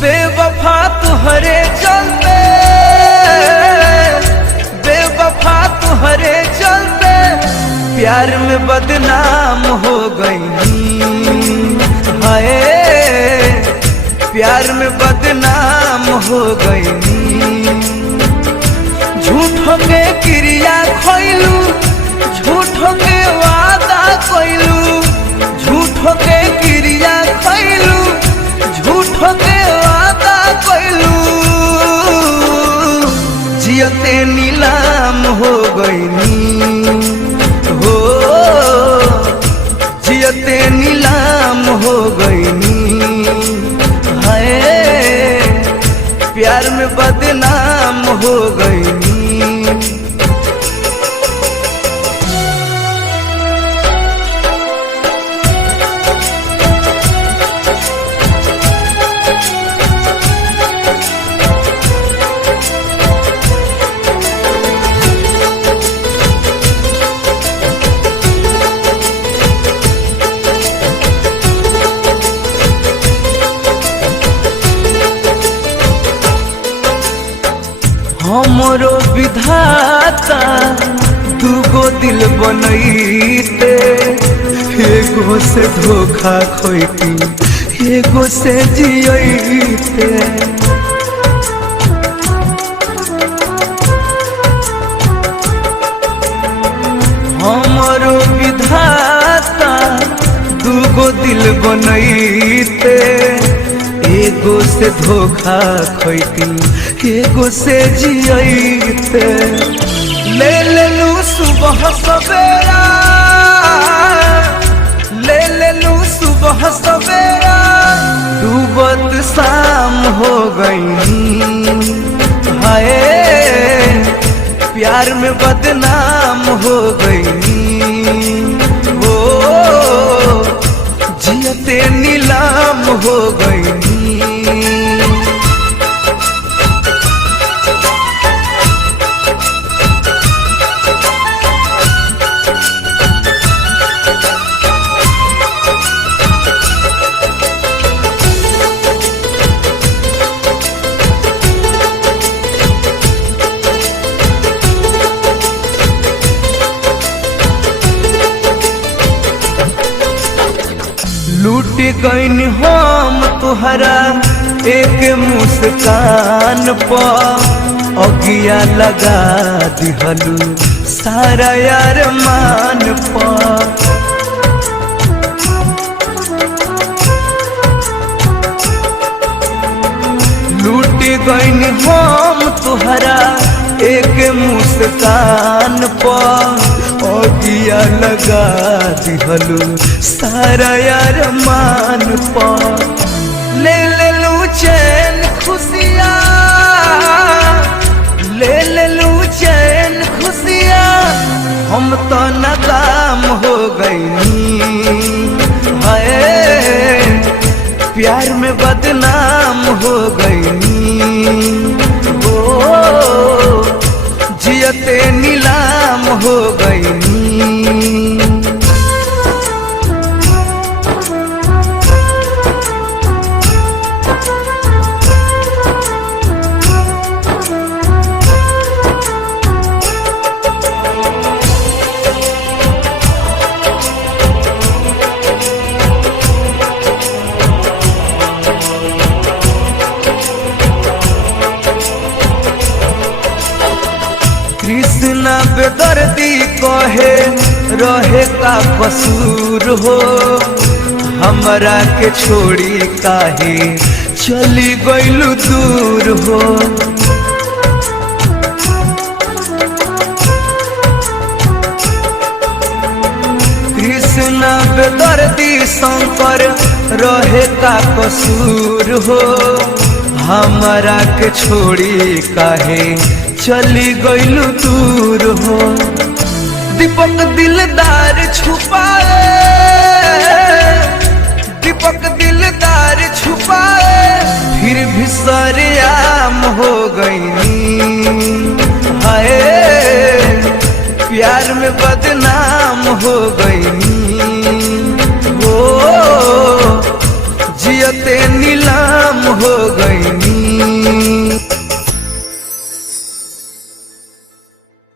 बेवफा तुहरे चलते, बेवफा तुहरे चलते प्यार में बदनाम हो गई। हाय प्यार में बदनाम हो गई। झूठों के क्रिया खोइलू, झूठों के वादा कोइलू, झूठों के क्रिया खोइलू, झूठों के वादा कोइलू। जियते नीलाम हो गईनी हो, जियते नीलाम हो गईनी। हाय प्यार में बदनाम हो गईनी। हमरो विधाता दूगो दिल बनैते, एगो से धोखा खोइती, एगो से जियते। हमरो विधाता दूगो दिल बनैते, एगो से धोखा खोइती, एगो से जियते। ले लेलू सुबह सवेरा, ले लेलू सुबह सवेरा, डूबत शाम हो गई। हाय प्यार में बदनाम हो गई। वो जियते नीलाम हो गई। लूट गईन हम तुहरा एक मुस्कान पर, अगिया लगा दिहलू सारा यार मान पर। लूट गईन हम तुहरा एक मुस्कान पर, अगिया लगा दिहलू सारा यार मान पर। ले लेलू चैन खुशिया, ले लेलू चैन खुशिया, हम तो नाकाम हो गईनी। हाय प्यार में बदनाम हो गईनी। ओ जियते नीलाम हो गईनी। कृष्णा बेदर्दी कहे रहे का कसूर हो, हमरा के छोड़ी काहे चली गइलू दूर हो। कृष्ण बेदर्दी शंकर रहे का कसूर हो, हमरा के छोड़ी काहे चली गइलू दूर हो। दीपक दिलदार छुपा